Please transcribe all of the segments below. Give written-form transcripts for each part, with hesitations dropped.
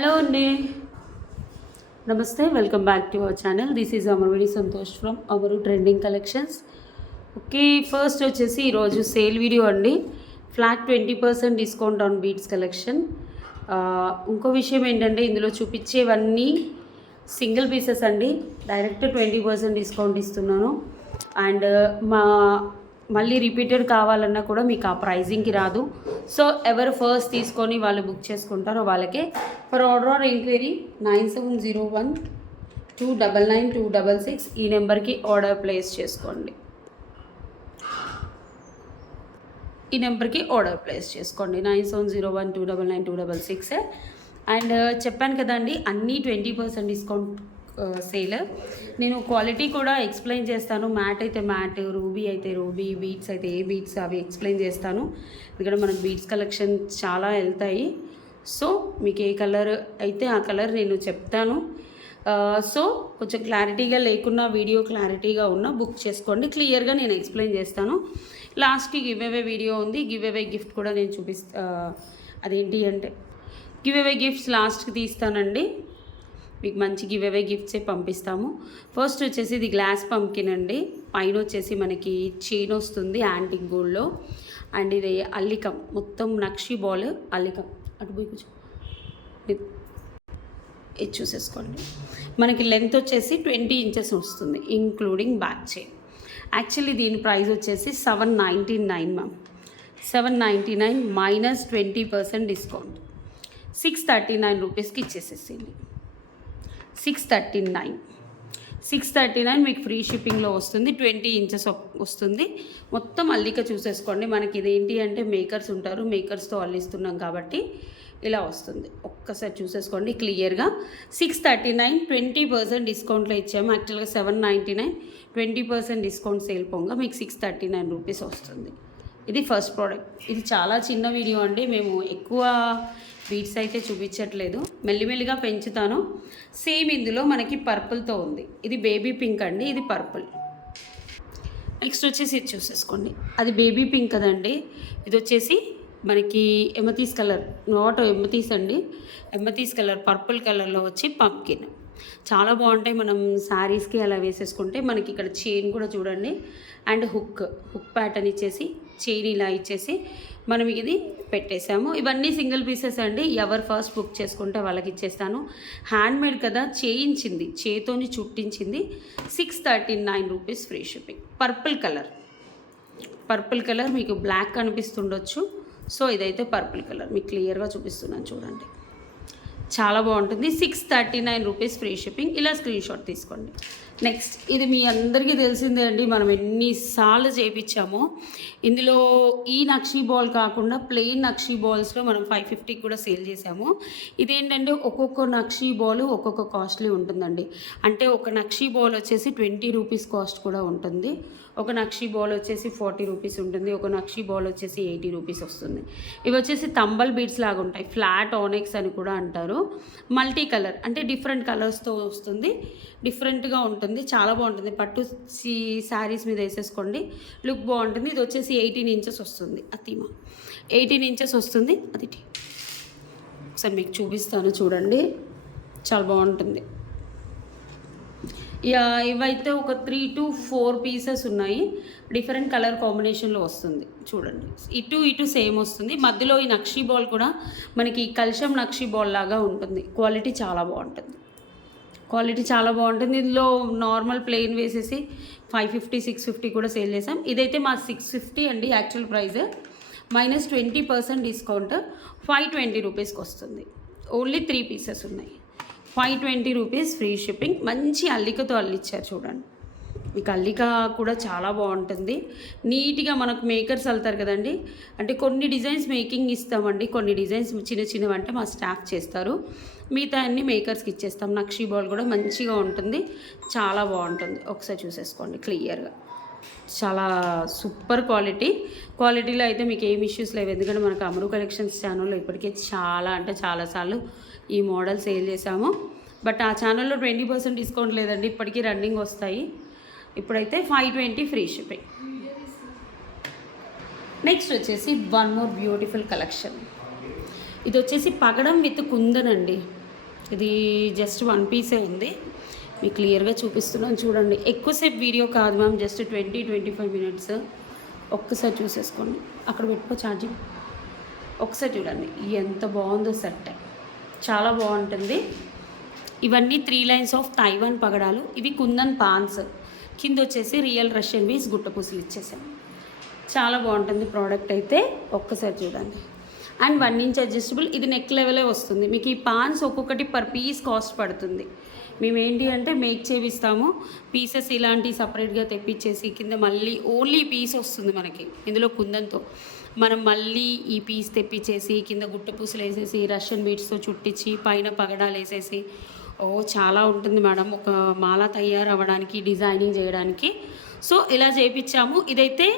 Hello అండి, నమస్తే. Welcome back to our channel. This is Amarvedi Santosh from Amaru trending collections. Okay, first వచ్చేసి ఈరోజు sale video అండి. Flat 20% discount on beads collection. ఇంకో విషయం ఏంటంటే ఇందులో చూపించేవన్నీ సింగిల్ పీసెస్ అండి. డైరెక్ట్ 20% డిస్కౌంట్ ఇస్తున్నాను. అండ్ మళ్ళీ రిపీటెడ్ కావాలన్నా కూడా మీకు ఆ ప్రైజింగ్కి రాదు. సో ఎవరు ఫస్ట్ తీసుకొని వాళ్ళు బుక్ చేసుకుంటారో వాళ్ళకే. ఫర్ ఆర్డర్ ఆర్ ఎంక్వైరీ 9701299266 ఈ నెంబర్కి ఆర్డర్ ప్లేస్ చేసుకోండి. ఈ నెంబర్కి ఆర్డర్ ప్లేస్ చేసుకోండి 9701299266. అండ్ చెప్పాను కదండి, అన్నీ 20% డిస్కౌంట్ సేల్. నేను క్వాలిటీ కూడా ఎక్స్ప్లెయిన్ చేస్తాను. మ్యాట్ అయితే మ్యాట్, రూబీ అయితే రూబీ, బీట్స్ అయితే ఏ బీట్స్ అవి ఎక్స్ప్లెయిన్ చేస్తాను. ఇక్కడ మనకు బీట్స్ కలెక్షన్ చాలా వెళ్తాయి. సో మీకు ఏ కలర్ అయితే ఆ కలర్ నేను చెప్తాను. సో కొంచెం క్లారిటీగా లేకున్నా వీడియో క్లారిటీగా ఉన్నా బుక్ చేసుకోండి. క్లియర్గా నేను ఎక్స్ప్లెయిన్ చేస్తాను. లాస్ట్కి గివ్ అవే వీడియో ఉంది. గివ్ అవే గిఫ్ట్ కూడా నేను అదేంటి అంటే గివ్ అవే గిఫ్ట్స్ లాస్ట్కి తీస్తానండి. మీకు మంచి గివ్ అవే గిఫ్ట్సే పంపిస్తాము. ఫస్ట్ వచ్చేసి ఇది గ్లాస్ పంకిన్ అండి. పైన వచ్చేసి మనకి చైన్ వస్తుంది యాంటిక్ గోల్డ్లో. అండ్ ఇది అల్లికం, మొత్తం నక్షి బాల్ అల్లికం. అటు పోయి కూర్చో, ఇది చూసేసుకోండి. మనకి లెంత్ వచ్చేసి 20 ఇంచెస్ వస్తుంది ఇంక్లూడింగ్ బ్యాక్ చైన్. యాక్చువల్లీ దీని ప్రైస్ వచ్చేసి 799 మ్యామ్. 799 మైనస్ 20% డిస్కౌంట్ 639 రూపీస్కి ఇచ్చేసేసింది. 639 మీకు ఫ్రీ షిప్పింగ్లో వస్తుంది. 20 ఇంచెస్ వస్తుంది. మొత్తం అల్లిక చూసేసుకోండి. మనకి ఇదేంటి అంటే మేకర్స్ ఉంటారు, మేకర్స్తో అల్లిస్తున్నాం కాబట్టి ఇలా వస్తుంది. ఒక్కసారి చూసేసుకోండి క్లియర్గా. 639 20% డిస్కౌంట్లో ఇచ్చాము. యాక్చువల్గా 799 20% డిస్కౌంట్ సేల్ పోగా మీకు 639 రూపీస్ వస్తుంది. ఇది ఫస్ట్ ప్రోడక్ట్. ఇది చాలా చిన్న వీడియో అండి. మేము ఎక్కువ బీట్స్ అయితే చూపించట్లేదు, మెల్లిమెల్లిగా పెంచుతాను. సేమ్ ఇందులో మనకి పర్పుల్తో ఉంది. ఇది బేబీ పింక్ అండి, ఇది పర్పుల్. నెక్స్ట్ వచ్చేసి ఇది చూసేసుకోండి. అది బేబీ పింక్ కదండి. ఇది వచ్చేసి మనకి ఎమతీస్ కలర్, నాట్ ఎమతీస్ అండి, ఎమతీస్ కలర్ పర్పుల్ కలర్లో వచ్చి పంకిన్. చాలా బాగుంటాయి. మనం శారీస్కి అలా వేసేసుకుంటే మనకి ఇక్కడ చైన్ కూడా చూడండి. అండ్ హుక్ ప్యాటర్న్ ఇచ్చేసి చైన్ ఇలా ఇచ్చేసి మనం ఇది పెట్టేసాము. ఇవన్నీ సింగిల్ పీసెస్ అండి. ఎవరు ఫస్ట్ బుక్ చేసుకుంటే వాళ్ళకి ఇచ్చేస్తాను. హ్యాండ్మేడ్ కదా, చేయించింది, చేతోని చుట్టించింది. 639 rupees free shipping. Purple colour మీకు బ్లాక్ కనిపిస్తుండొచ్చు. సో ఇదైతే పర్పుల్ కలర్ మీకు క్లియర్గా చూపిస్తున్నాను చూడండి. చాలా బాగుంటుంది. 639 రూపీస్ ఫ్రీ షిప్పింగ్. ఇలా స్క్రీన్ షాట్ తీసుకోండి. నెక్స్ట్ ఇది మీ అందరికీ తెలిసిందే అండి, మనం ఎన్నిసార్లు చేయించామో. ఇందులో ఈ నక్షీ బాల్ కాకుండా ప్లెయిన్ నక్షీ బాల్స్లో మనం 550 కూడా సేల్ చేసాము. ఇదేంటంటే ఒక్కొక్క నక్షీ బాల్ ఒక్కొక్క కాస్ట్లీ ఉంటుందండి. అంటే ఒక నక్షీ బాల్ వచ్చేసి 20 రూపీస్ కాస్ట్ కూడా ఉంటుంది. ఒక నక్షీ బాల్ వచ్చేసి 40 రూపీస్ ఉంటుంది. ఒక నక్షీ బాల్ వచ్చేసి 80 రూపీస్ వస్తుంది. ఇవి వచ్చేసి తంబల్ బీడ్స్ లాగా ఉంటాయి. ఫ్లాట్ ఆనెక్స్ అని కూడా అంటారు. మల్టీ కలర్ అంటే డిఫరెంట్ కలర్స్తో వస్తుంది, డిఫరెంట్గా ఉంటుంది. చాలా బాగుంటుంది. పట్టు శారీస్ మీద వేసేసుకోండి, లుక్ బాగుంటుంది. ఇది వచ్చేసి 18 ఇంచెస్ వస్తుంది. అతిమా 18 ఇంచెస్ వస్తుంది. అది ఒకసారి మీకు చూపిస్తాను చూడండి, చాలా బాగుంటుంది. ఇవైతే ఒక 3 to 4 పీసెస్ ఉన్నాయి. డిఫరెంట్ కలర్ కాంబినేషన్లో వస్తుంది చూడండి. ఇటు సేమ్ వస్తుంది. మధ్యలో ఈ నక్షీ బాల్ కూడా మనకి కల్షం నక్షీ బాల్ లాగా ఉంటుంది. క్వాలిటీ చాలా బాగుంటుంది. ఇందులో నార్మల్ ప్లెయిన్ వేసేసి 550 650 కూడా సేల్ చేసాం. ఇదైతే మా 650 అండి యాక్చువల్ ప్రైస్. మైనస్ 20% డిస్కౌంట్ 520 రూపీస్కి వస్తుంది. ఓన్లీ 3 పీసెస్ ఉన్నాయి. 520 రూపీస్ ఫ్రీ షిప్పింగ్. మంచి అల్లికతో అల్లిచ్చారు చూడండి. మీకు అల్లిక కూడా చాలా బాగుంటుంది. నీట్గా మనకు మేకర్స్ అల్లుతారు కదండి. అంటే కొన్ని డిజైన్స్ మేకింగ్ ఇస్తామండి, కొన్ని డిజైన్స్ చిన్నవి అంటే మా స్టాఫ్ చేస్తారు. మిగతా అన్ని మేకర్స్కి ఇచ్చేస్తాం. నక్షీ బాల్ కూడా మంచిగా ఉంటుంది, చాలా బాగుంటుంది. ఒకసారి చూసేసుకోండి క్లియర్గా. చాలా సూపర్ క్వాలిటీలో అయితే మీకు ఏం ఇష్యూస్ లేవు. ఎందుకంటే మనకు అమరు కలెక్షన్స్ ఛానల్లో ఇప్పటికే చాలాసార్లు ఈ మోడల్ సేల్ చేసాము. బట్ ఆ ఛానల్లో 20% డిస్కౌంట్ లేదండి, ఇప్పటికీ రన్నింగ్ వస్తాయి. ఇప్పుడైతే 520 ఫ్రీ షిప్పింగ్. నెక్స్ట్ వచ్చేసి వన్ మోర్ బ్యూటిఫుల్ కలెక్షన్. ఇది వచ్చేసి పగడం విత్ కుందన్ అండి. ఇది జస్ట్ 1 పీసే ఉంది, మీకు క్లియర్గా చూపిస్తున్నాను చూడండి. ఎక్కువసేపు వీడియో కాదు మ్యామ్, జస్ట్ 20-25 మినిట్స్. ఒక్కసారి చూసేసుకోండి, అక్కడ పెట్టుకో ఛార్జింగ్. ఒకసారి చూడండి ఎంత బాగుందో సెట్, చాలా బాగుంటుంది. ఇవన్నీ 3 లైన్స్ ఆఫ్ తైవాన్ పగడాలు. ఇవి కుందన్ పాన్స్, కింద వచ్చేసి రియల్ రష్యన్ బీస్ గుట్టపూసలు ఇచ్చేసాం. చాలా బాగుంటుంది ప్రోడక్ట్ అయితే, ఒక్కసారి చూడండి. అండ్ 1 ఇంచ్ అడ్జస్టబుల్, ఇది నెక్ లెవెలే వస్తుంది. మీకు ఈ పాన్స్ ఒక్కొక్కటి పర్ పీస్ కాస్ట్ పడుతుంది. మేము ఏంటి అంటే మేక్ చేపిస్తాము, పీసెస్ ఇలాంటివి సపరేట్గా తెప్పించేసి కింద మళ్ళీ ఓన్లీ పీస్ వస్తుంది మనకి ఇందులో కుందంతో. మనం మళ్ళీ ఈ పీస్ తెప్పించేసి కింద గుట్టపూసలు వేసేసి రష్యన్ బీట్స్తో చుట్టించి పైన పగడాలు వేసేసి చాలా ఉంటుంది మేడం ఒక మాల తయారవ్వడానికి, డిజైనింగ్ చేయడానికి. సో ఇలా చేయించాము. ఇదైతే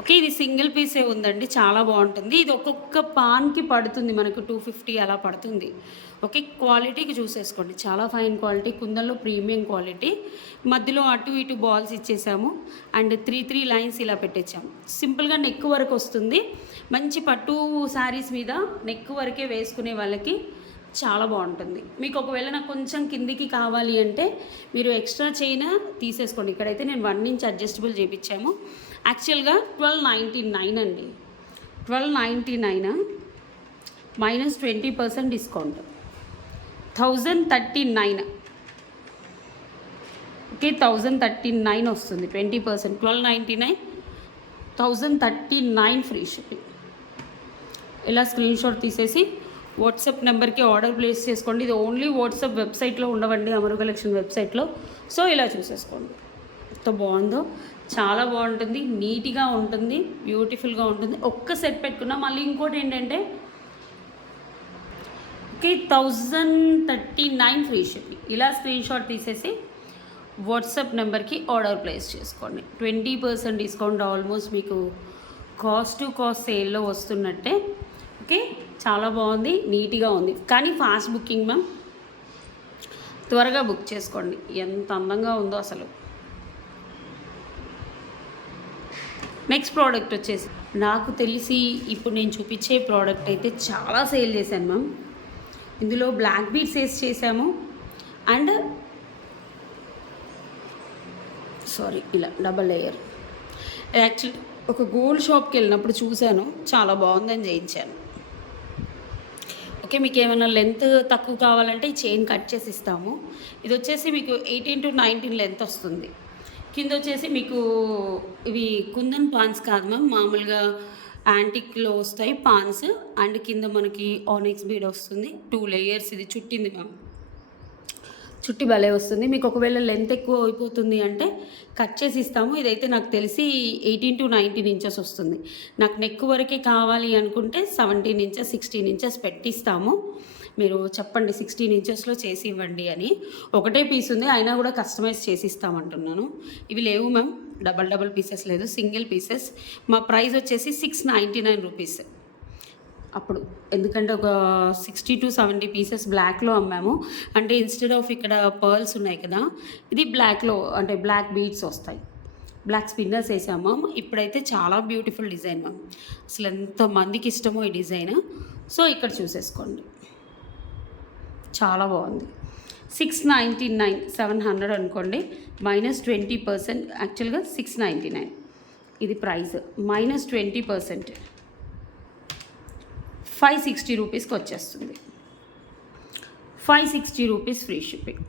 ఓకే, ఇది సింగిల్ పీసే ఉందండి, చాలా బాగుంటుంది. ఇది ఒక్కొక్క పాన్కి పడుతుంది మనకు 250 అలా పడుతుంది. ఓకే, క్వాలిటీకి చూసేసుకోండి, చాలా ఫైన్ క్వాలిటీ, కుందన్లో ప్రీమియం క్వాలిటీ. మధ్యలో అటు ఇటు బాల్స్ ఇచ్చేసాము అండ్ 3 లైన్స్ ఇలా పెట్టేసాము. సింపుల్గా నెక్ వరకు వస్తుంది. మంచి పట్టు శారీస్ మీద నెక్ వరకే వేసుకునే వాళ్ళకి చాలా బాగుంటుంది. మీకు ఒకవేళ నాకు కొంచెం కిందికి కావాలి అంటే మీరు ఎక్స్ట్రా చైన్ తీసేసుకోండి. ఇక్కడైతే నేను 1 ఇంచ్ అడ్జస్టబుల్ చేయించాము. యాక్చువల్గా 1299 అండి, 1299 మైనస్ 20% డిస్కౌంట్ 1039. ఓకే, 1039 వస్తుంది, 20%, 1299, 1039 ఫ్రీ షిప్పింగ్. ఇలా స్క్రీన్ షాట్ తీసేసి వాట్సాప్ నెంబర్కి ఆర్డర్ ప్లేస్ చేసుకోండి. ఇది ఓన్లీ వాట్సాప్ వెబ్సైట్లో ఉండవండి, అమరు కలెక్షన్ వెబ్సైట్లో. సో ఇలా చూసేసుకోండి, ఎంత బాగుందో, చాలా బాగుంటుంది, నీట్గా ఉంటుంది, బ్యూటిఫుల్గా ఉంటుంది. ఒక్క సెట్ పెట్టుకున్నా. మళ్ళీ ఇంకోటి ఏంటంటే ఓకే 1039 ఫ్రీ షిప్పింగ్. ఇలా స్క్రీన్ షాట్ తీసేసి వాట్సాప్ నెంబర్కి ఆర్డర్ ప్లేస్ చేసుకోండి. 20% డిస్కౌంట్, ఆల్మోస్ట్ మీకు కాస్ట్ టు కాస్ట్ సేల్లో వస్తున్నట్టే. ఓకే, చాలా బాగుంది, నీట్గా ఉంది. కానీ ఫాస్ట్ బుకింగ్ మ్యామ్, త్వరగా బుక్ చేసుకోండి. ఎంత అందంగా ఉందో అసలు. నెక్స్ట్ ప్రోడక్ట్ వచ్చేసి నాకు తెలిసి ఇప్పుడు నేను చూపించే ప్రోడక్ట్ అయితే చాలా సేల్ చేశాను మ్యామ్. ఇందులో బ్లాక్ బీడ్స్ వేసి చేసాము అండ్ ఇలా డబల్ లేయర్. యాక్చువల్లీ ఒక గోల్డ్ షాప్కి వెళ్ళినప్పుడు చూశాను, చాలా బాగుందని చేయించాను. ఓకే, మీకు ఏమైనా లెంత్ తక్కువ కావాలంటే ఈ చైన్ కట్ చేసి ఇస్తాము. ఇది వచ్చేసి మీకు 18 to 19 లెంత్ వస్తుంది. కింద వచ్చేసి మీకు ఇవి కుందన్ పాన్స్ కాదు మ్యామ్, మామూలుగా యాంటిక్లో వస్తాయి పాన్స్. అండ్ కింద మనకి ఆనిక్స్ బీడ్ వస్తుంది, 2 లేయర్స్. ఇది చుట్టింది మ్యామ్, చుట్టి భలే వస్తుంది. మీకు ఒకవేళ లెంత్ ఎక్కువ అయిపోతుంది అంటే కట్ చేసి ఇస్తాము. ఇదైతే నాకు తెలిసి 18 to 19 ఇంచెస్ వస్తుంది. నాకు నెక్ వరకే కావాలి అనుకుంటే 17 ఇంచెస్ 16 ఇంచెస్ పెట్టిస్తాము. మీరు చెప్పండి 16 ఇంచెస్లో చేసి ఇవ్వండి అని. ఒకటే పీస్ ఉంది అయినా కూడా కస్టమైజ్ చేసి ఇస్తామంటున్నాను. ఇవి లేవు మ్యామ్, డబల్ పీసెస్ లేదు, సింగిల్ పీసెస్. మా ప్రైస్ వచ్చేసి 699 రూపీస్ అప్పుడు, ఎందుకంటే ఒక 60 to 70 పీసెస్ బ్లాక్లో అమ్మాము. అంటే ఇన్స్టెడ్ ఆఫ్ ఇక్కడ పర్ల్స్ ఉన్నాయి కదా, ఇది బ్లాక్లో అంటే బ్లాక్ బీడ్స్ వస్తాయి, బ్లాక్ స్పిన్నర్స్ వేసాము. ఇప్పుడైతే చాలా బ్యూటిఫుల్ డిజైన్ మ్యామ్, అసలు ఎంతమందికి ఇష్టమో ఈ డిజైన్. సో ఇక్కడ చూసేసుకోండి, చాలా బాగుంది. 699, 700 అనుకోండి, మైనస్ 20%. యాక్చువల్గా 699 ఇది ప్రైస్, మైనస్ 20%, 560 రూపీస్కి వచ్చేస్తుంది. 560 రూపీస్ ఫ్రీ షిప్పింగ్.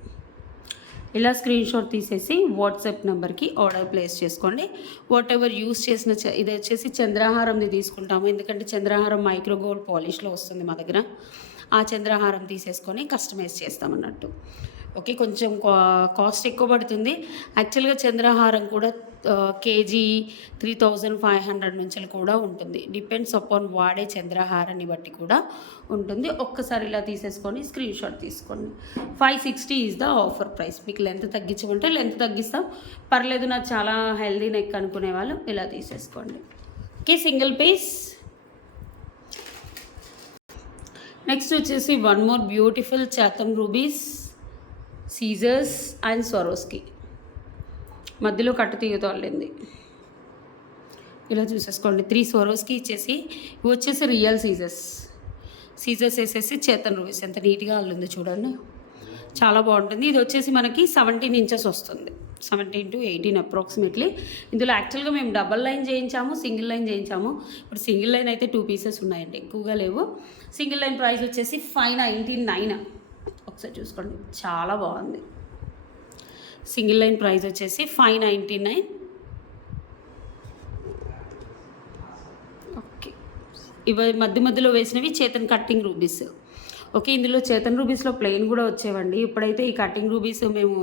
ఇలా స్క్రీన్ షాట్ తీసేసి వాట్సాప్ నెంబర్కి ఆర్డర్ ప్లేస్ చేసుకోండి. వాట్ ఎవర్ యూస్ చేసిన ఇది వచ్చేసి చంద్రహారంది తీసుకుంటాము, ఎందుకంటే చంద్రహారం మైక్రో గోల్డ్ పాలిష్లో వస్తుంది మా దగ్గర. ఆ చంద్రహారం తీసేసుకొని కస్టమైజ్ చేస్తామన్నట్టు. ఓకే, కొంచెం కాస్ట్ ఎక్కువ పడుతుంది. యాక్చువల్గా చంద్రహారం కూడా కేజీ 3500 నుంచి కూడా ఉంటుంది. డిపెండ్స్ అపాన్ వాడే చంద్రహారాన్ని బట్టి కూడా ఉంటుంది. ఒక్కసారి ఇలా తీసేసుకొని స్క్రీన్ షాట్ తీసుకోండి. 560 ఈజ్ ద ఆఫర్ ప్రైస్. మీకు లెంత్ తగ్గించమంటే లెంత్ తగ్గిస్తాం, పర్లేదు నాకు చాలా హెల్దీ నెక్ అనుకునే వాళ్ళు ఇలా తీసేసుకోండి. Okay, single piece. నెక్స్ట్ వచ్చేసి వన్ మోర్ బ్యూటిఫుల్ చాతం రూబీస్, సీజర్స్ అండ్ స్వరోస్కి, మధ్యలో కట్టు తీయతో అల్లింది. ఇలా చూసేసుకోండి. 3 స్వరోస్కి ఇచ్చేసి ఇవి వచ్చేసి రియల్ సీజర్స్ వేసేసి చేతన్ రూబీస్ ఎంత నీట్గా అల్లుంది చూడండి, చాలా బాగుంటుంది. ఇది వచ్చేసి మనకి 17 ఇంచెస్ వస్తుంది, 17 to 18 అప్రాక్సిమేట్లీ. ఇందులో యాక్చువల్గా మేము డబల్ లైన్ చేయించాము, సింగిల్ లైన్ చేయించాము. ఇప్పుడు సింగిల్ లైన్ అయితే 2 పీసెస్ ఉన్నాయండి, ఎక్కువగా లేవు. సింగిల్ లైన్ ప్రైస్ వచ్చేసి 599. ఒకసారి చూసుకోండి, చాలా బాగుంది. సింగిల్ లైన్ ప్రైస్ వచ్చేసి 599. ఓకే, ఇవి మధ్య మధ్యలో వేసినవి చేతన్ కట్టింగ్ రూబీస్. ఓకే, ఇందులో చేతన్ రూబీస్లో ప్లెయిన్ కూడా వచ్చేవండి. ఇప్పుడైతే ఈ కట్టింగ్ రూబీస్ మేము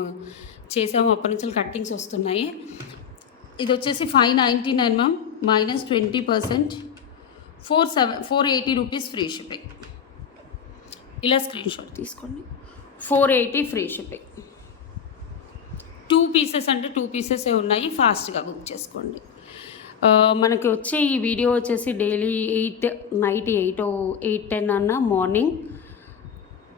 చేసాము, అప్పటి నుంచి కట్టింగ్స్ వస్తున్నాయి. ఇది వచ్చేసి 599 మ్యామ్, -20%, 480 రూపీస్ ఫ్రీ షిప్పింగ్. ఇలా స్క్రీన్ షాట్ తీసుకోండి. 480 ఫ్రీ షిప్పింగ్. 2 పీసెస్ అంటే 2 పీసెసే ఉన్నాయి, ఫాస్ట్గా బుక్ చేసుకోండి. మనకి వచ్చే ఈ వీడియో వచ్చేసి డైలీ నైట్ 8-10 అన్న మార్నింగ్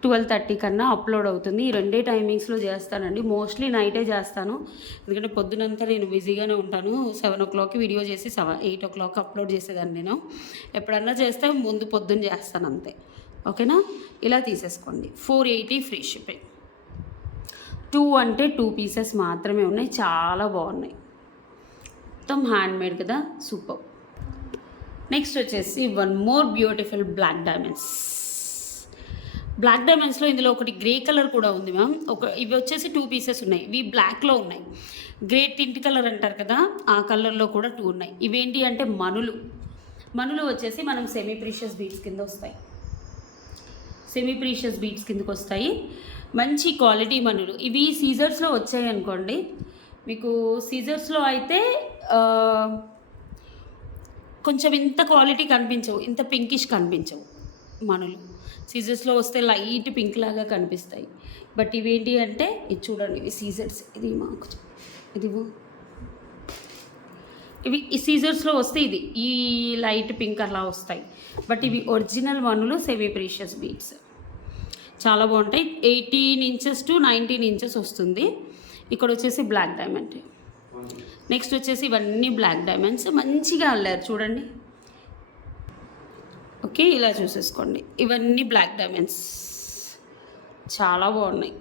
12:30 కన్నా అప్లోడ్ అవుతుంది. ఈ రెండే టైమింగ్స్లో చేస్తానండి, మోస్ట్లీ నైటే చేస్తాను. ఎందుకంటే పొద్దునంతా నేను బిజీగానే ఉంటాను. 7 o'clock వీడియో చేసి 8 o'clock అప్లోడ్ చేసేదాన్ని నేను. ఎప్పుడన్నా చేస్తే ముందు పొద్దున్న చేస్తాను అంతే. ఓకేనా, ఇలా తీసేసుకోండి. 480 ఫ్రీ షిప్పింగ్. 2 అంటే 2 పీసెస్ మాత్రమే ఉన్నాయి, చాలా బాగున్నాయి, మొత్తం హ్యాండ్మేడ్ కదా, సూపర్. నెక్స్ట్ వచ్చేసి one more beautiful black diamonds. Black డైమండ్స్లో ఇందులో ఒకటి గ్రే కలర్ కూడా ఉంది మ్యామ్. ఇవి వచ్చేసి 2 పీసెస్ ఉన్నాయి. ఇవి బ్లాక్లో ఉన్నాయి, గ్రే టింట్ కలర్ అంటారు కదా, ఆ కలర్లో కూడా 2 ఉన్నాయి. ఇవేంటి అంటే మనులు వచ్చేసి మనం సెమీ ప్రీషియస్ బీడ్స్ కింద వస్తాయి, సెమీ ప్రీషియస్ బీడ్స్ కిందకి వస్తాయి. మంచి క్వాలిటీ మనులు. ఇవి సీజర్స్లో వచ్చాయి అనుకోండి, మీకు సీజర్స్లో అయితే కొంచెం ఇంత క్వాలిటీ కనిపించవు, ఇంత పింకిష్ కనిపించవు మనులు. సీజర్స్లో వస్తే లైట్ పింక్ లాగా కనిపిస్తాయి. బట్ ఇవేంటి అంటే ఇది చూడండి, ఇవి సీజర్స్, ఇది మాకు ఇవి ఈ సీజర్స్లో వస్తే ఇది ఈ లైట్ పింక్ అలా వస్తాయి. బట్ ఇవి ఒరిజినల్ మనులు, సెమీ ప్రీషియస్ బీడ్స్, చాలా బాగుంటాయి. 18 inches to 19 inches వస్తుంది. ఇక్కడ వచ్చేసి బ్లాక్ డైమండ్. నెక్స్ట్ వచ్చేసి ఇవన్నీ బ్లాక్ డైమండ్స్, మంచిగా అల్లారు చూడండి. ఓకే, ఇలా చూసేసుకోండి, ఇవన్నీ బ్లాక్ డైమండ్స్, చాలా బాగున్నాయి.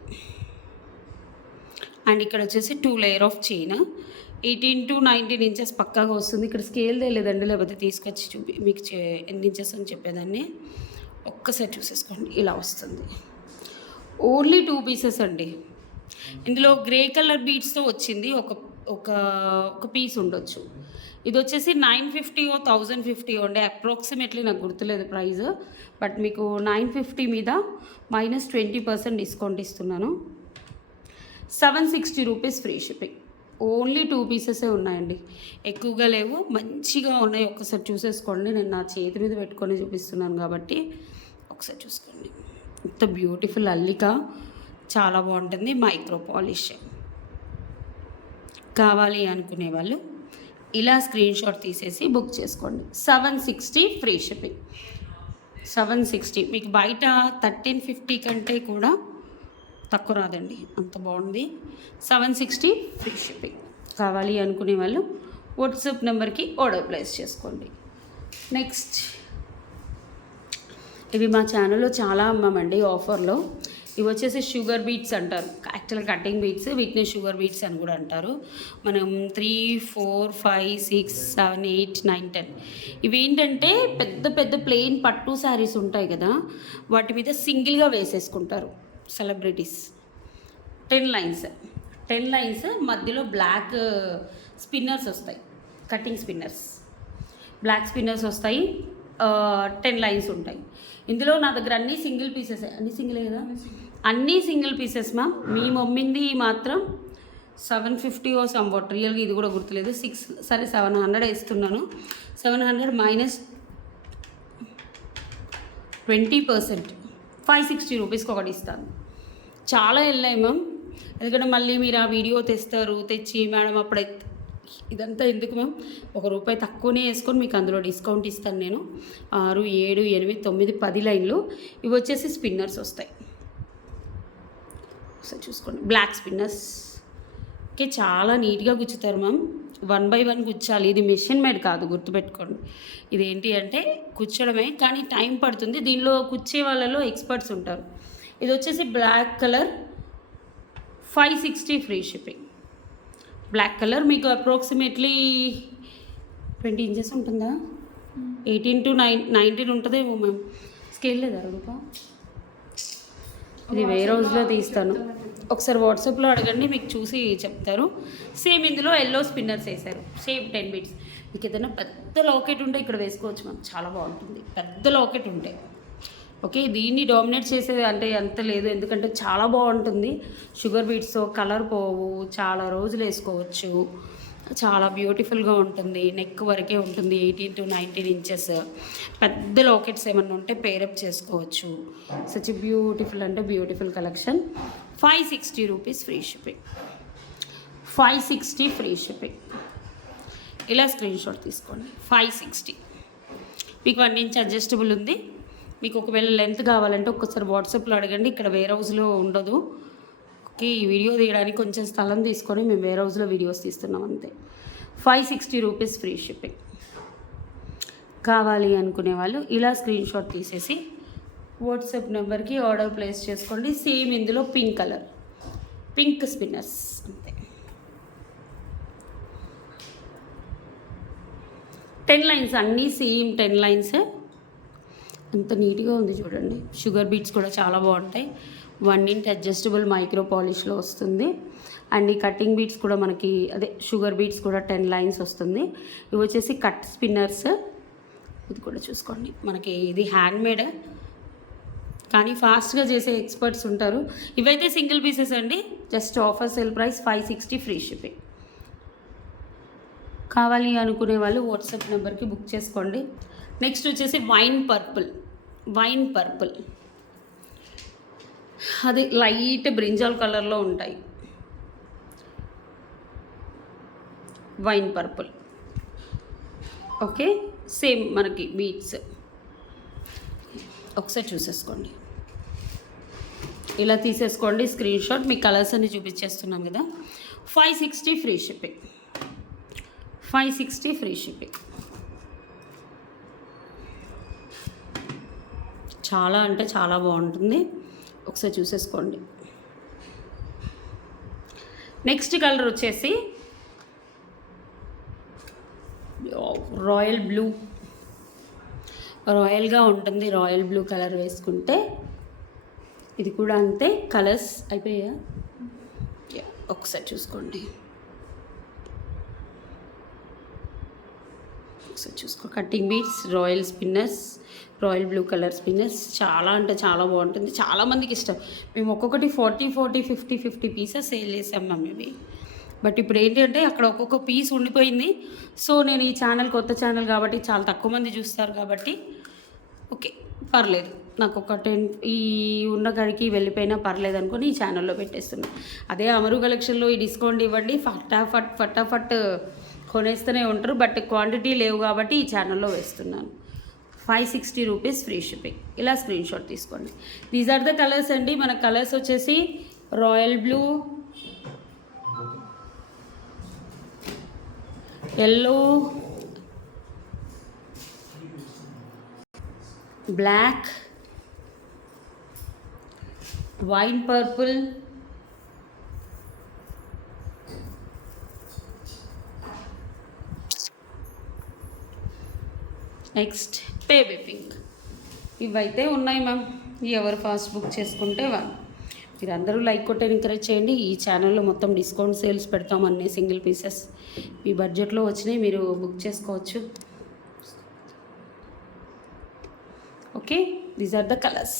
అండ్ ఇక్కడ వచ్చేసి 2 layer of chain, 18 to 19 inches పక్కాగా వస్తుంది. ఇక్కడ స్కేల్ తెలియదండి, లేకపోతే తీసుకొచ్చి మీకు ఎన్ని ఇంచెస్ అని చెప్పేదాన్ని. ఒక్కసారి చూసేసుకోండి, ఇలా వస్తుంది. ఓన్లీ 2 పీసెస్ అండి. ఇందులో గ్రే కలర్ బీడ్స్తో వచ్చింది ఒక పీస్ ఉండొచ్చు. ఇది వచ్చేసి 950 or 1050 ఉండే, అప్రాక్సిమేట్లీ నాకు గుర్తులేదు ప్రైస్. బట్ మీకు 950 మీద -20% డిస్కౌంట్ ఇస్తున్నాను. 760 రూపీస్ ఫ్రీ షిప్పింగ్. ఓన్లీ 2 పీసెసే ఉన్నాయండి, ఎక్కువగా లేవు, మంచిగా ఉన్నాయి. ఒకసారి చూసేసుకోండి, నేను నా చేతి మీద పెట్టుకొని చూపిస్తున్నాను కాబట్టి ఒకసారి చూసుకోండి. ఇంత బ్యూటిఫుల్ అల్లిక, చాలా బాగుంటుంది. మైక్రో పాలిష్ కావాలి అనుకునే వాళ్ళు ఇలా స్క్రీన్ షాట్ తీసేసి బుక్ చేసుకోండి. 760 ఫ్రీ షిప్పింగ్. 760 మీకు బయట 1350 కంటే కూడా తక్కువ రాదండి, అంత బాగుంది. 760 ఫ్రీ షిప్పింగ్. కావాలి అనుకునే వాళ్ళు వాట్సాప్ నెంబర్కి ఆర్డర్ ప్లేస్ చేసుకోండి. నెక్స్ట్, ఇవి మా ఛానల్లో చాలా అమ్మామండి ఆఫర్లో. ఇవి వచ్చేసి షుగర్ బీట్స్ అంటారు, యాక్చువల్గా కటింగ్ బీట్స్, వీటిని షుగర్ బీట్స్ అని కూడా అంటారు. మనం 3, 4, 5, 6, 7, 8, 9, 10 ఇవి ఏంటంటే పెద్ద పెద్ద ప్లెయిన్ పట్టు శారీస్ ఉంటాయి కదా, వాటి మీద సింగిల్గా వేసేసుకుంటారు సెలబ్రిటీస్. 10 లైన్స్ మధ్యలో బ్లాక్ స్పిన్నర్స్ వస్తాయి, కటింగ్ స్పిన్నర్స్, బ్లాక్ స్పిన్నర్స్ వస్తాయి. 10 లైన్స్ ఉంటాయి. ఇందులో నా దగ్గర అన్నీ సింగిల్ పీసెస్, అన్నీ సింగిలే కదా, అన్నీ సింగిల్ పీసెస్ మ్యామ్. మీ మమ్మీది మాత్రం 750 ఓ సంబట్, రియల్గా ఇది కూడా గుర్తులేదు. 700 ఇస్తున్నాను. 700 -20%, 560 రూపీస్కి ఒకటి ఇస్తాను. చాలా వెళ్ళాయి మ్యామ్, ఎందుకంటే మళ్ళీ మీరు ఆ వీడియో తెచ్చి మేడం అప్పుడే ఇదంతా ఎందుకు మ్యామ్, ₹1 తక్కువనే వేసుకొని మీకు అందులో డిస్కౌంట్ ఇస్తాను నేను. 6, 7, 8, 9, 10 లైన్లు. ఇవి వచ్చేసి స్పిన్నర్స్ వస్తాయి, సో చూసుకోండి. బ్లాక్ స్పిన్నర్స్ చాలా నీట్గా గుచ్చుతారు మ్యామ్. 1 బై 1 గుచ్చాలి. ఇది మెషిన్ మేడ్ కాదు, గుర్తుపెట్టుకోండి. ఇది ఏంటి అంటే కుచ్చడమే, కానీ టైం పడుతుంది. దీనిలో కుచ్చే వాళ్ళలో ఎక్స్పర్ట్స్ ఉంటారు. ఇది వచ్చేసి black colour, 560 free shipping. Black colour మీకు అప్రాక్సిమేట్లీ 20 ఇంచెస్ ఉంటుందా, 18 to 19 ఉంటుందేమో మ్యామ్. స్కేల్ లేదా రూపా? ఇది వేరే రోజులో తీస్తాను, ఒకసారి వాట్సాప్లో అడగండి, మీకు చూసి చెప్తారు. సేమ్ ఇందులో ఎల్లో స్పిన్నర్స్ వేశారు, సేమ్ 10 బీట్స్. మీకు ఏదైనా పెద్ద లాకెట్ ఉంటే ఇక్కడ వేసుకోవచ్చు మ్యామ్, చాలా బాగుంటుంది పెద్ద లాకెట్ ఉంటే. ఓకే, దీన్ని డామినేట్ చేసేది అంటే అంత లేదు, ఎందుకంటే చాలా బాగుంటుంది. షుగర్ బీట్స్తో కలర్ పోవు, చాలా రోజులు వేసుకోవచ్చు, చాలా బ్యూటిఫుల్గా ఉంటుంది. నెక్ వరకే ఉంటుంది, 18 to 19 ఇంచెస్. పెద్ద లాకెట్స్ ఏమన్నా ఉంటే పేరప్ చేసుకోవచ్చు. సచ్ బ్యూటిఫుల్ అంటే beautiful collection. 560 rupees free shipping. 560 free shipping. ఇలా స్క్రీన్ షాట్ తీసుకోండి. 560. మీకు 1 ఇంచ్ అడ్జస్టబుల్ ఉంది. మీకు ఒకవేళ లెంత్ కావాలంటే ఒక్కసారి వాట్సాప్లో అడగండి, ఇక్కడ వేరే హౌస్లో ఉండదు. ఓకే, ఈ వీడియో తీయడానికి కొంచెం స్థలం తీసుకొని మేము వేరే హౌస్లో వీడియోస్ తీస్తున్నాం అంతే. 560 రూపీస్ ఫ్రీ షిప్పింగ్. కావాలి అనుకునే వాళ్ళు ఇలా స్క్రీన్ షాట్ తీసేసి వాట్సాప్ నెంబర్కి ఆర్డర్ ప్లేస్ చేసుకోండి. సేమ్ ఇందులో పింక్ కలర్, పింక్ స్పిన్నర్స్ అంతే. 10 లైన్స్, అన్నీ సేమ్ 10 లైన్స్. అంత నీట్గా ఉంది చూడండి. షుగర్ బీట్స్ కూడా చాలా బాగుంటాయి. 1 ఇంచ్ అడ్జస్టబుల్ మైక్రో పాలిష్లో వస్తుంది. అండ్ ఈ కటింగ్ బీట్స్ కూడా మనకి అదే షుగర్ బీట్స్ కూడా 10 లైన్స్ వస్తుంది. ఇవి వచ్చేసి కట్ స్పిన్నర్స్. ఇది కూడా చూసుకోండి, మనకి ఇది హ్యాండ్మేడ్ కానీ ఫాస్ట్గా చేసే ఎక్స్పర్ట్స్ ఉంటారు. ఇవైతే సింగిల్ పీసెస్ అండి, just offer sale price 560 free shipping. కావాలి అనుకునే వాళ్ళు వాట్సాప్ నెంబర్కి బుక్ చేసుకోండి. నెక్స్ట్ వచ్చేసి వైన్ పర్పుల్. వైన్ పర్పుల్ అది లైట్ బ్రింజాల్ కలర్లో ఉంటాయి. Wine purple. ఓకే, సేమ్ మనకి బీట్స్. ఒకసారి చూసేసుకోండి, ఇలా తీసేసుకోండి స్క్రీన్ షాట్. మీ కలర్స్ అన్ని చూపించేస్తున్నాం కదా. 560 ఫ్రీ షిప్పింగ్. 560 free shipping. చాలా అంటే చాలా బాగుంటుంది, ఒకసారి చూసేసుకోండి. నెక్స్ట్ కలర్ వచ్చేసి రాయల్ బ్లూ. రాయల్గా ఉంటుంది, రాయల్ బ్లూ కలర్ వేసుకుంటే. ఇది కూడా అంతే. కలర్స్ అయిపోయా, ఒకసారి చూసుకోండి. ఒకసారి చూసుకో. Cutting beats, royal spinners, royal blue colour spinners. చాలా అంటే చాలా బాగుంటుంది, చాలామందికి ఇష్టం. మేము ఒక్కొక్కటి 40, 50 పీసెస్ సేల్ చేసాం మ్యామ్ ఇవి. బట్ ఇప్పుడు ఏంటంటే అక్కడ ఒక్కొక్క పీస్ ఉండిపోయింది. సో నేను ఈ ఛానల్ కొత్త ఛానల్ కాబట్టి చాలా తక్కువ మంది చూస్తారు కాబట్టి ఓకే పర్లేదు, నాకు ఒక 10 ఈ ఉన్న కాడికి వెళ్ళిపోయినా పర్లేదు అనుకొని ఈ ఛానల్లో పెట్టేస్తున్నాను. అదే అమరు కలెక్షన్లో ఈ డిస్కౌంట్ ఇవ్వండి, ఫటాఫట్ కొనేస్తూనే ఉంటారు. బట్ క్వాంటిటీ లేవు కాబట్టి ఈ ఛానల్లో వేస్తున్నాను. 560 రూపీస్ ఫ్రీ షిప్పింగ్. ఇలా స్క్రీన్ షాట్ తీసుకోండి. దీస్ ఆర్ ద కలర్స్ అండి. మన కలర్స్ వచ్చేసి royal blue, yellow, black, wine purple, next baby pink. ఇవైతే ఉన్నాయి మ్యామ్, ఎవరు ఫాస్ట్ బుక్ చేసుకుంటే వాళ్ళు. మీరు అందరూ లైక్ కొట్టి ఎంకరేజ్ చేయండి. ఈ ఛానల్లో మొత్తం డిస్కౌంట్ సేల్స్ పెడతాం, అన్ని సింగిల్ పీసెస్ మీ బడ్జెట్లో వచ్చినాయి, మీరు బుక్ చేసుకోవచ్చు. Okay, these are the colours.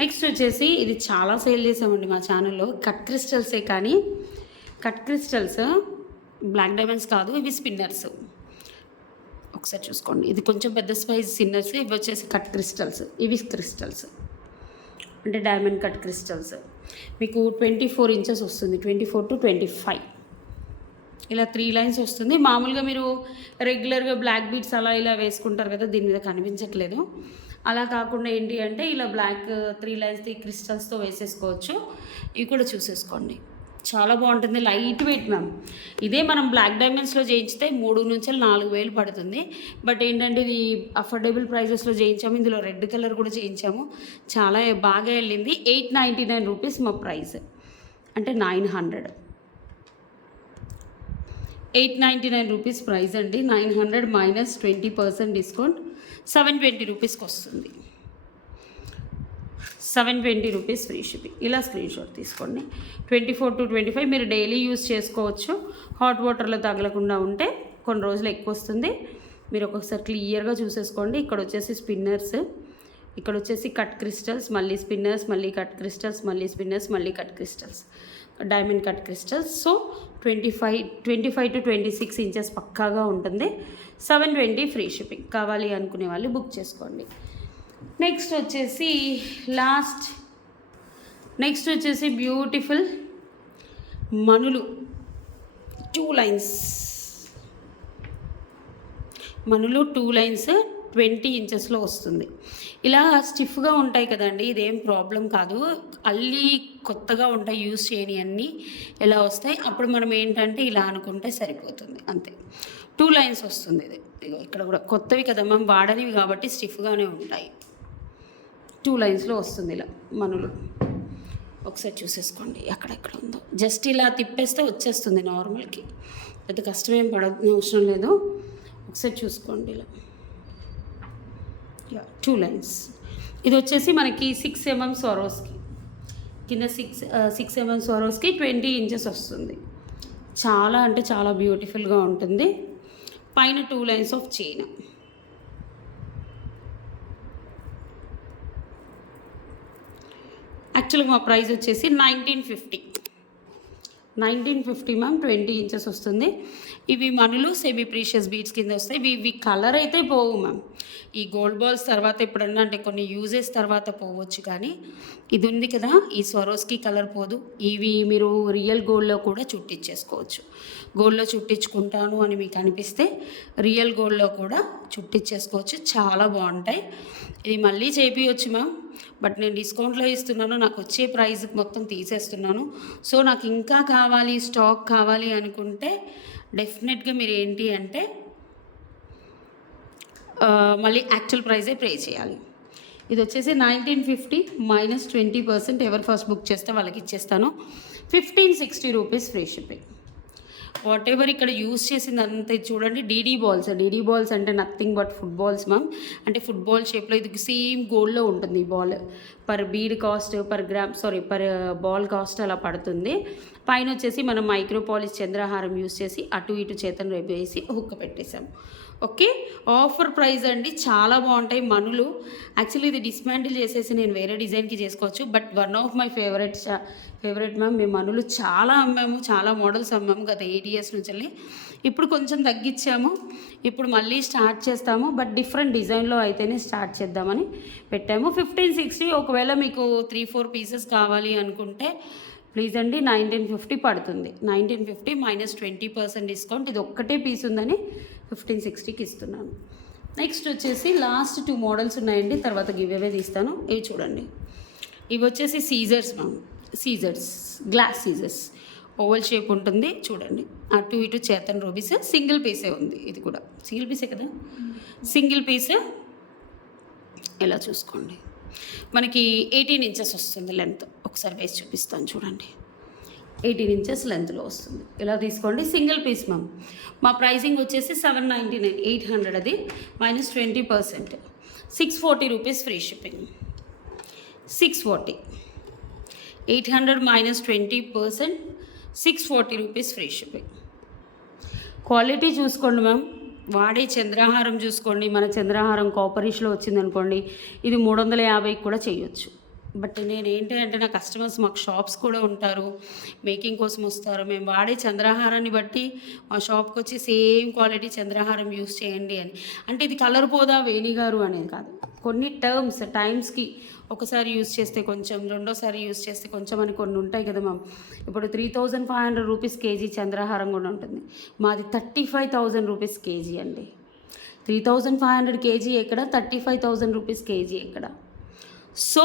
Next వచ్చేసి ఇది చాలా సేల్ చేసామండి మా ఛానల్లో. కట్ క్రిస్టల్సే, కానీ కట్ క్రిస్టల్స్ బ్లాక్ డైమండ్స్ కాదు, ఇవి స్పిన్నర్స్. ఒకసారి చూసుకోండి, ఇది కొంచెం పెద్ద సైజ్ స్పిన్నర్స్, ఇవి వచ్చేసి కట్ క్రిస్టల్స్. ఇవి క్రిస్టల్స్ అంటే డైమండ్ కట్ క్రిస్టల్స్. మీకు 24 ఇంచెస్ వస్తుంది, 24 to 25. ఇలా 3 లైన్స్ వస్తుంది. మామూలుగా మీరు రెగ్యులర్గా బ్లాక్ బీట్స్ అలా ఇలా వేసుకుంటారు కదా, దీని మీద కనిపించట్లేదు. అలా కాకుండా ఏంటి అంటే ఇలా బ్లాక్ 3 లైన్స్ 3 క్రిస్టల్స్తో వేసేసుకోవచ్చు. ఇవి కూడా చూసేసుకోండి, చాలా బాగుంటుంది, లైట్ వెయిట్ మ్యామ్. ఇదే మనం బ్లాక్ డైమండ్స్లో చేయించితే 3,000-4,000 పడుతుంది. బట్ ఏంటంటే ఇది అఫోర్డబుల్ ప్రైజెస్లో చేయించాము. ఇందులో రెడ్ కలర్ కూడా చేయించాము, చాలా బాగా వెళ్ళింది. 899 రూపీస్ మా ప్రైస్, అంటే 900. 899 రూపీస్ ప్రైస్ అండి. 900 మైనస్ 20% డిస్కౌంట్ 720 రూపీస్కి వస్తుంది. 720 రూపీస్ ఫ్రీ షిప్పింగ్. ఇలా స్క్రీన్ షాట్ తీసుకోండి. 24 to 25 మీరు డైలీ యూస్ చేసుకోవచ్చు. హాట్ వాటర్లో తగలకుండా ఉంటే కొన్ని రోజులు ఎక్కువ వస్తుంది. మీరు ఒక్కొక్కసారి క్లియర్గా చూసేసుకోండి. ఇక్కడ వచ్చేసి స్పిన్నర్స్, ఇక్కడ వచ్చేసి కట్ క్రిస్టల్స్, మళ్ళీ స్పిన్నర్స్, మళ్ళీ కట్ క్రిస్టల్స్, మళ్ళీ స్పిన్నర్స్, మళ్ళీ cut crystals, diamond cut crystals. So 25 to 26 inches పక్కాగా ఉంటుంది. 720 ఫ్రీ షిప్పింగ్. కావాలి అనుకునే వాళ్ళు బుక్ చేసుకోండి. నెక్స్ట్ వచ్చేసి బ్యూటిఫుల్ మనులు 2 లైన్స్, మనులు 2 లైన్స్ 20 ఇంచెస్లో వస్తుంది. ఇలా స్టిఫ్గా ఉంటాయి కదండి, ఇదేం ప్రాబ్లం కాదు. అల్లి కొత్తగా ఉంటాయి, యూస్ చేయని అన్నీ ఎలా వస్తాయి. అప్పుడు మనం ఏంటంటే ఇలా అనుకుంటే సరిపోతుంది, అంతే. 2 లైన్స్ వస్తుంది ఇది. ఇక్కడ కూడా కొత్తవి కదా మనం వాడనివి కాబట్టి స్టిఫ్గానే ఉంటాయి. 2 లైన్స్లో వస్తుంది ఇలా మనులు. ఒకసారి చూసేసుకోండి ఎక్కడెక్కడ ఉందో. జస్ట్ ఇలా తిప్పేస్తే వచ్చేస్తుంది నార్మల్కి, పెద్ద కష్టమేం అవసరం లేదు. ఒకసారి చూసుకోండి ఇలా. 2 లైన్స్. ఇది వచ్చేసి మనకి 6 mm స్వరోస్కి, కింద 6 mm స్వరోస్కి 20 ఇంచెస్ వస్తుంది. చాలా అంటే చాలా బ్యూటిఫుల్గా ఉంటుంది. పైన 2 లైన్స్ ఆఫ్ చైన్. యాక్చువల్గా మా ప్రైస్ వచ్చేసి 1950 మ్యామ్. 20 ఇంచెస్ వస్తుంది. ఇవి మనులు సెమీ ప్రీషియస్ బీడ్స్ కింద వస్తాయి. ఇవి కలర్ అయితే పోవు మ్యామ్. ఈ గోల్డ్ బాల్స్ తర్వాత ఎప్పుడన్నా అంటే కొన్ని యూజెస్ తర్వాత పోవచ్చు, కానీ ఇది ఉంది కదా ఈ స్వరోస్కి కలర్ పోదు. ఇవి మీరు రియల్ గోల్డ్లో కూడా చుట్టించేసుకోవచ్చు. గోల్డ్లో చుట్టించుకుంటాను అని మీకు అనిపిస్తే రియల్ గోల్డ్లో కూడా చుట్టించేసుకోవచ్చు, చాలా బాగుంటాయి. ఇది మళ్ళీ చేపించవచ్చు మ్యామ్, బట్ నేను డిస్కౌంట్లో ఇస్తున్నాను, నాకు వచ్చే ప్రైస్కి మొత్తం తీసేస్తున్నాను. సో నాకు ఇంకా కావాలి, స్టాక్ కావాలి అనుకుంటే డెఫినెట్గా మీరు ఏంటి అంటే మళ్ళీ యాక్చువల్ ప్రైజే పే చేయాలి. ఇది వచ్చేసి 1950 మైనస్ 20%. ఎవరు ఫస్ట్ బుక్ చేస్తే వాళ్ళకి ఇచ్చేస్తాను. 1560 rupees free shipping. What ever ఇక్కడ యూస్ చేసింది అంతే చూడండి. డీడీ బాల్స్ అంటే నథింగ్ బట్ ఫుట్బాల్స్ మ్యామ్. అంటే ఫుట్బాల్ షేప్లో ఇది సేమ్ గోల్డ్లో ఉంటుంది. ఈ ball per bead cost, per ball cost అలా పడుతుంది. పైన వచ్చేసి మనం మైక్రో పాలిష్ చంద్రహారం యూస్ చేసి అటు ఇటు చేతను రేపు వేసి హుక్ పెట్టేసాము. ఓకే, ఆఫర్ ప్రైస్ అండి, చాలా బాగుంటాయి మనులు. యాక్చువల్లీ ఇది డిస్మాంటిల్ చేసేసి నేను వేరే డిజైన్కి చేసుకోవచ్చు, but one of my favourite ma'am. మేము మనులు చాలా అమ్మాము, చాలా మోడల్స్ అమ్మాము గత 8 years నుంచి. ఇప్పుడు కొంచెం తగ్గించాము, ఇప్పుడు మళ్ళీ స్టార్ట్ చేస్తాము, బట్ డిఫరెంట్ డిజైన్లో అయితేనే స్టార్ట్ చేద్దామని పెట్టాము. 1560. ఒకవేళ మీకు 3-4 పీసెస్ కావాలి అనుకుంటే ప్లీజ్ అండి 1950 పడుతుంది. 1950 మైనస్ 20% డిస్కౌంట్. ఇది ఒక్కటే పీస్ ఉందని 1560కి ఇస్తున్నాను. నెక్స్ట్ వచ్చేసి లాస్ట్ 2 మోడల్స్ ఉన్నాయండి, తర్వాత గివ్ అవే తీస్తాను. ఇవి చూడండి. ఇవి వచ్చేసి scissors ma'am. Glass scissors, oval shape ఉంటుంది చూడండి. అటు ఇటు చేతన్ రూబీస్. సింగిల్ పీసే ఉంది, ఇది కూడా సింగిల్ పీసే కదా. సింగిల్ పీస్ ఎలా చూసుకోండి. మనకి 18 ఇంచెస్ వస్తుంది లెంత్. ఒకసారి వేసి చూపిస్తాను చూడండి. 18 ఇంచెస్ లెంత్లో వస్తుంది. ఇలా తీసుకోండి. Single piece ma'am. మా ప్రైజింగ్ వచ్చేసి 799, 800 అది minus 20%. 640 rupees free shipping. 640, 800 minus 20%, 640 rupees free shipping. Quality చూసుకోండి మ్యామ్. వాడే చంద్రహారం చూసుకోండి. మన చంద్రహారం కాపరిష్లో వచ్చిందనుకోండి, ఇది 350కి కూడా చేయొచ్చు. బట్ నేను ఏంటి అంటే నా కస్టమర్స్ మాకు షాప్స్ కూడా ఉంటారు, మేకింగ్ కోసం వస్తారు. మేము వాడే చంద్రహారాన్ని బట్టి మా షాప్కి వచ్చి సేమ్ క్వాలిటీ చంద్రహారం యూస్ చేయండి అని. అంటే ఇది కలర్ పోదా వేణిగారు అనేది కాదు. కొన్ని టైమ్స్కి ఒకసారి యూస్ చేస్తే కొంచెం, రెండోసారి యూస్ చేస్తే కొంచెం అని కొన్ని ఉంటాయి కదా మ్యామ్. ఇప్పుడు 3500 రూపీస్ కేజీ చంద్రహారం కూడా ఉంటుంది. మాది 35,000 రూపీస్ కేజీ అండి. 3500 కేజీ ఎక్కడ, 35,000 రూపీస్ కేజీ ఎక్కడ. సో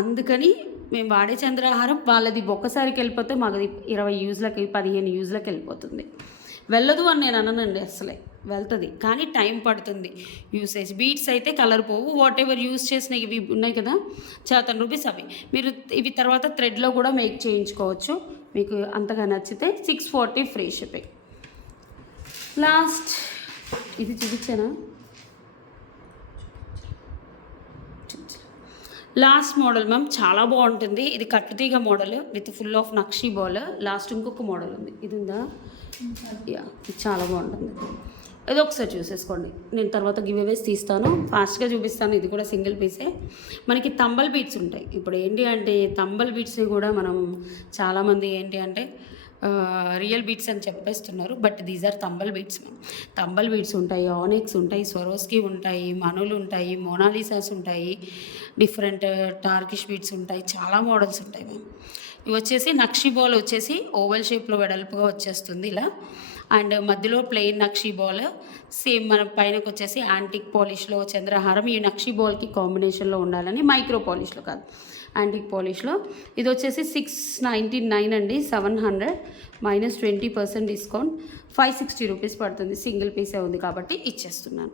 అందుకని మేము వాడే చంద్రహారం వాళ్ళది ఒక్కసారికి వెళ్ళిపోతే మాది 20 యూజ్లకి 15 యూజ్లకి వెళ్ళిపోతుంది. వెళ్ళదు అని నేను అననండి, అసలే వెళ్తుంది, కానీ టైం పడుతుంది యూసేజ్. బీట్స్ అయితే కలర్ పోవు, వాట్ ఎవర్ యూస్ చేసిన ఇవి ఉన్నాయి కదా 1000 అవి మీరు ఇవి తర్వాత థ్రెడ్లో కూడా మేక్ చేయించుకోవచ్చు. మీకు అంతగా నచ్చితే 640 ఫ్రీ షిప్పింగ్. లాస్ట్ ఇది చూపించానా, లాస్ట్ మోడల్ మ్యామ్ చాలా బాగుంటుంది. ఇది కట్టుతీగ model with full of nakshi ball. Last ఇంకొక మోడల్ ఉంది, ఇది ఉందా, యా ఇది చాలా బాగుంటుంది. ఇది ఒకసారి చూసేసుకోండి, నేను తర్వాత గివ్ అవేస్ తీస్తాను, ఫాస్ట్గా చూపిస్తాను. ఇది కూడా సింగిల్ పీసే. మనకి తంబల్ బీట్స్ ఉంటాయి. ఇప్పుడు ఏంటి అంటే తంబల్ బీట్స్ని కూడా మనం చాలామంది ఏంటి అంటే రియల్ బీట్స్ అని చెప్పేస్తున్నారు, but these are tumble beads ma'am. Tumble beads ఉంటాయి, ఆనిక్స్ ఉంటాయి, స్వరోస్కి ఉంటాయి, మనులు ఉంటాయి, మోనాలిసాస్ ఉంటాయి, డిఫరెంట్ టార్కిష్ బీట్స్ ఉంటాయి, చాలా మోడల్స్ ఉంటాయి మ్యామ్. ఇవి వచ్చేసి నక్షీ బాల్ వచ్చేసి ఓవల్ షేప్లో వెడల్పుగా వచ్చేస్తుంది ఇలా, అండ్ మధ్యలో ప్లెయిన్ నక్షీ బాల్. సేమ్ మన పైనకి వచ్చేసి యాంటిక్ పాలిష్లో చంద్రహారం. ఈ నక్షీ బాల్కి కాంబినేషన్లో ఉండాలని, మైక్రో పాలిష్లో కాదు, యాంటిక్ పాలిష్లో. ఇది వచ్చేసి 699 అండి, 700 మైనస్ 20% డిస్కౌంట్, 560 రూపీస్ పడుతుంది. సింగిల్ పీసే ఉంది కాబట్టి ఇచ్చేస్తున్నాను.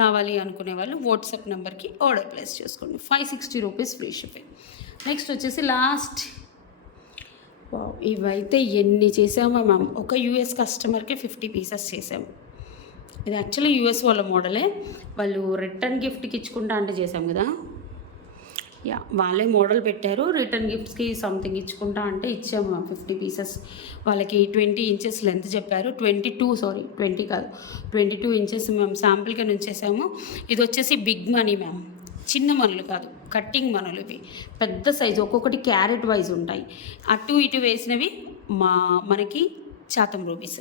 కావాలి అనుకునే వాళ్ళు వాట్సాప్ నెంబర్కి ఆర్డర్ ప్లేస్ చేసుకోండి. 560 రూపీస్ ఫ్రీ షిప్పింగ్. నెక్స్ట్ వచ్చేసి లాస్ట్, ఇవైతే ఎన్ని చేసామో మ్యామ్. ఒక యూఎస్ కస్టమర్కి 50 పీసెస్ చేసాము. ఇది యాక్చువల్లీ యూఎస్ వాళ్ళ మోడలే, వాళ్ళు రిటర్న్ గిఫ్ట్కి ఇచ్చుకుంటా అంటే చేసాం కదా, యా వాళ్ళే మోడల్ పెట్టారు. రిటర్న్ గిఫ్ట్స్కి సంథింగ్ ఇచ్చుకుంటా అంటే ఇచ్చాము మ్యామ్ 50 పీసెస్. వాళ్ళకి 20 ఇంచెస్ లెంత్ చెప్పారు, 20 కాదు 22 ఇంచెస్ మేము శాంపుల్గా నుంచేసాము. ఇది వచ్చేసి బిగ్ మనీ మ్యామ్, చిన్న మనులు కాదు, కట్టింగ్ మనులు. ఇవి పెద్ద సైజు, ఒక్కొక్కటి క్యారెట్ వైజ్ ఉంటాయి. అటు ఇటు వేసినవి మనకి 1000 రూపీస్.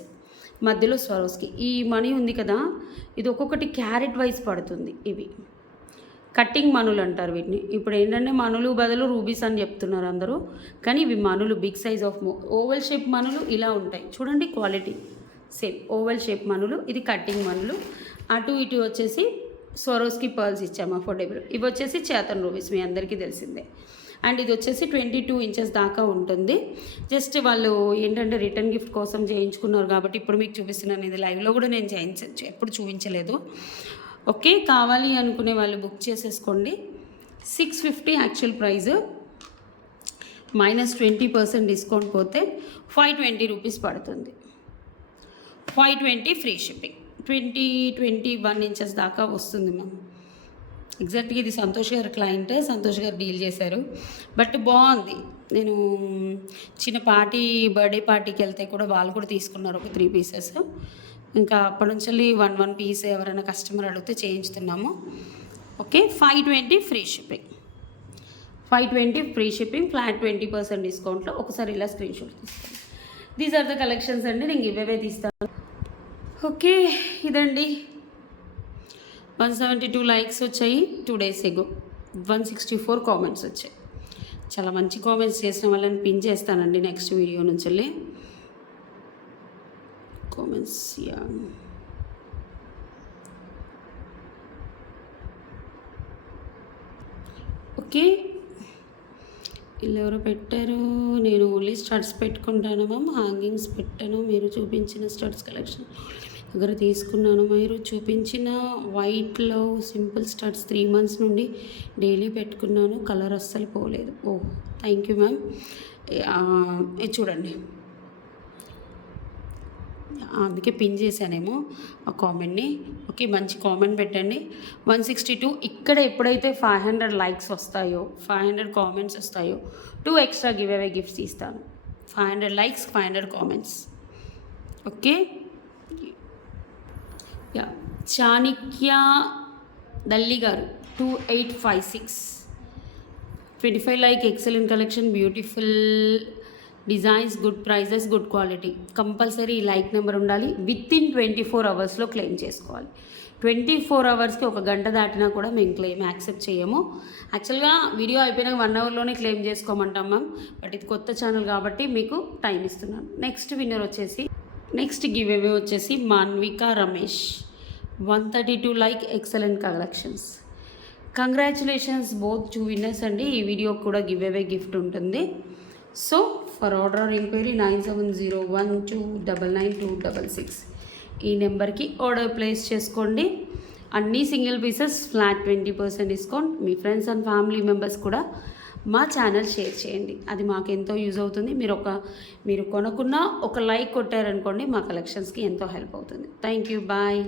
మధ్యలో స్వరోస్కి ఈ మనీ ఉంది కదా, ఇది ఒక్కొక్కటి క్యారెట్ వైజ్ పడుతుంది. ఇవి కట్టింగ్ మనులు అంటారు వీటిని. ఇప్పుడు ఏంటంటే మనులు బదులు రూబీస్ అని చెప్తున్నారు అందరూ, కానీ ఇవి మనులు, big size of oval shape మనులు ఇలా ఉంటాయి చూడండి, క్వాలిటీ సేమ్ ఓవల్ షేప్ మనులు. ఇది కట్టింగ్ మనులు. అటు ఇటు వచ్చేసి స్వరోస్కి పర్ల్స్ ఇచ్చాము అఫోర్డబుల్. ఇవి వచ్చేసి 1000 రూపీస్, మీ అందరికీ తెలిసిందే. అండ్ ఇది వచ్చేసి 22 ఇంచెస్ దాకా ఉంటుంది. జస్ట్ వాళ్ళు ఏంటంటే రిటర్న్ గిఫ్ట్ కోసం చేయించుకున్నారు కాబట్టి ఇప్పుడు మీకు చూపిస్తున్నాను. ఇది లైవ్లో కూడా నేను ఎప్పుడు చూపించలేదు. ఓకే, కావాలి అనుకునే వాళ్ళు బుక్ చేసేసుకోండి. 650 యాక్చువల్ ప్రైస్, మైనస్ 20% డిస్కౌంట్ పోతే 520 రూపీస్ పడుతుంది. 520 ఫ్రీ షిప్పింగ్. 21 ఇంచెస్ దాకా వస్తుంది మ్యామ్. ఎగ్జాక్ట్గా ఇది సంతోష్ గారు క్లయింట్, సంతోష్ గారు డీల్ చేశారు. బట్ బాగుంది. నేను చిన్న బర్త్డే పార్టీకి వెళ్తే కూడా వాళ్ళు కూడా తీసుకున్నారు ఒక 3 పీసెస్. ఇంకా అప్పటి నుంచి 1 పీస్ ఎవరైనా కస్టమర్ అడిగితే చేయించుతున్నాము. Okay, 520 free shipping. 520 free shipping, flat 20% డిస్కౌంట్లో. ఒకసారి ఇలా స్క్రీన్ షాట్ తీస్తాను. దీస్ ఆర్ ద కలెక్షన్స్ అండి, నేను గివ్ అవే తీస్తాను. ఓకే, ఇదండి. 172 లైక్స్ వచ్చాయి 2 days ఎగో. 164 కామెంట్స్ వచ్చాయి. చాలా మంచి కామెంట్స్ చేసిన వాళ్ళని పిన్ చేస్తానండి నెక్స్ట్ వీడియో నుంచి కామెంట్స్. Yeah, okay. వీళ్ళు ఎవరో పెట్టారు, నేను ఓన్లీ స్టడ్స్ పెట్టుకుంటాను మ్యామ్, హ్యాంగింగ్స్ పెట్టాను. మీరు చూపించిన స్టడ్స్ కలెక్షన్ దగ్గర తీసుకున్నాను. మీరు చూపించిన వైట్లో సింపుల్ స్టడ్స్ 3 months నుండి డైలీ పెట్టుకున్నాను, కలర్ అస్సలు పోలేదు. ఓ థ్యాంక్ యూ మ్యామ్. ఇది చూడండి, అందుకే పిన్ చేశానేమో ఆ కామెంట్ని. ఓకే, మంచి కామెంట్ పెట్టండి. 162. ఇక్కడ ఎప్పుడైతే 500 లైక్స్ వస్తాయో, 500 కామెంట్స్ వస్తాయో 2 extra గివ్ అవే గిఫ్ట్స్ ఇస్తాను. 500 likes, 500 comments. Okay. Ya, Chanakya Dalli గారు 2856. 25 like, excellent collection, beautiful designs, good prices, good quality. Compulsory like number ఉండాలి. విత్ ఇన్ 24 అవర్స్లో క్లెయిమ్ చేసుకోవాలి. 24 అవర్స్కి 1 గంట దాటినా కూడా మేము క్లెయిమ్ యాక్సెప్ట్ చేయము. యాక్చువల్గా వీడియో అయిపోయినాక 1 అవర్లోనే క్లెయిమ్ చేసుకోమంటాం మ్యామ్, బట్ ఇది కొత్త ఛానల్ కాబట్టి మీకు టైం ఇస్తున్నాను. నెక్స్ట్ విన్నర్ వచ్చేసి, నెక్స్ట్ గివ్ అవే వచ్చేసి Manvika Ramesh 132 like, excellent collections. Congratulations both 2 winners అండి. ఈ వీడియో కూడా గివ్ అవే గిఫ్ట్ ఉంటుంది. So for order or enquiry 9701299266 ఈ నెంబర్కి ఆర్డర్ ప్లేస్ చేసుకోండి. అన్నీ సింగిల్ పీసెస్, ఫ్లాట్ 20% డిస్కౌంట్. మీ ఫ్రెండ్స్ అండ్ ఫ్యామిలీ మెంబర్స్ కూడా మా ఛానల్ షేర్ చేయండి, అది మాకు ఎంతో యూజ్ అవుతుంది. మీరు కొనుక్కున్న ఒక లైక్ కొట్టారనుకోండి, మా కలెక్షన్స్కి ఎంతో హెల్ప్ అవుతుంది. Thank you, bye.